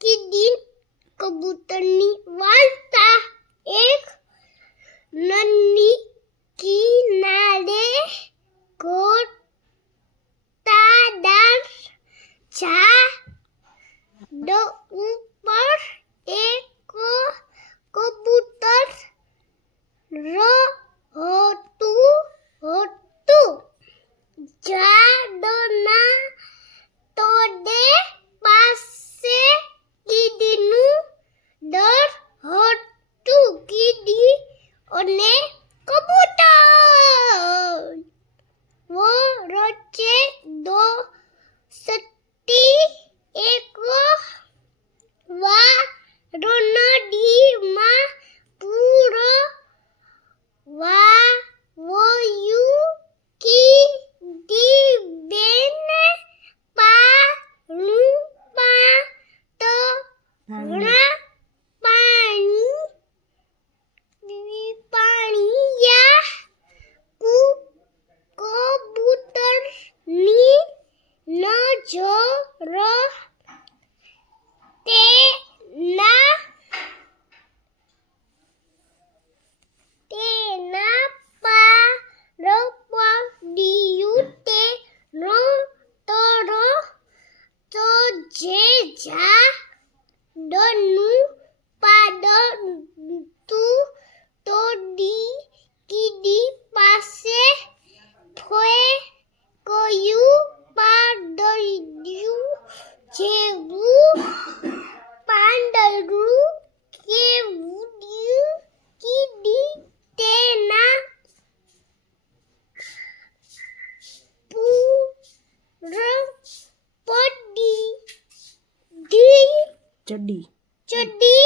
कि दिन कबूतरनी वालता एक नन्नी किनारे गोटादार झाड़ ऊपर एक कबूतर रो વારણડીમાં પૂરો વાવયું કીડી બેન પાણું પાતળા પાણી પાણીયા કુ કબૂતરની નજર તેના যা ডনু चड्डी। चड्डी?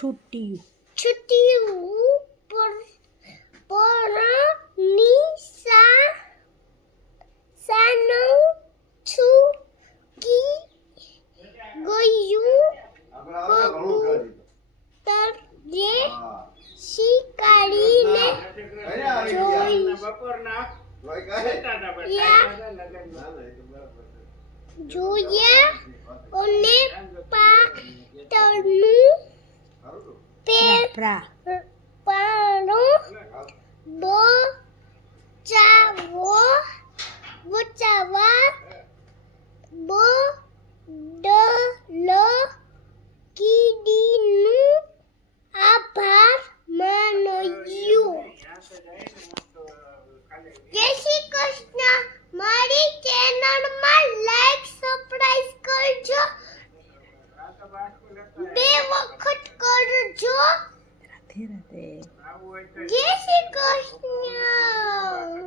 યુ છૂટ છૂટી છુટ્ટી ઉપર પર નિશા સાનો છુકી ગયું કબૂતર જે શિકારીને જોઈ જોયા અને પાતળનું પેટ પ્રા પાણો બચાવો બચાવવા બે વખત કરજો. રાધે રાધે. જય શ્રી કૃષ્ણ.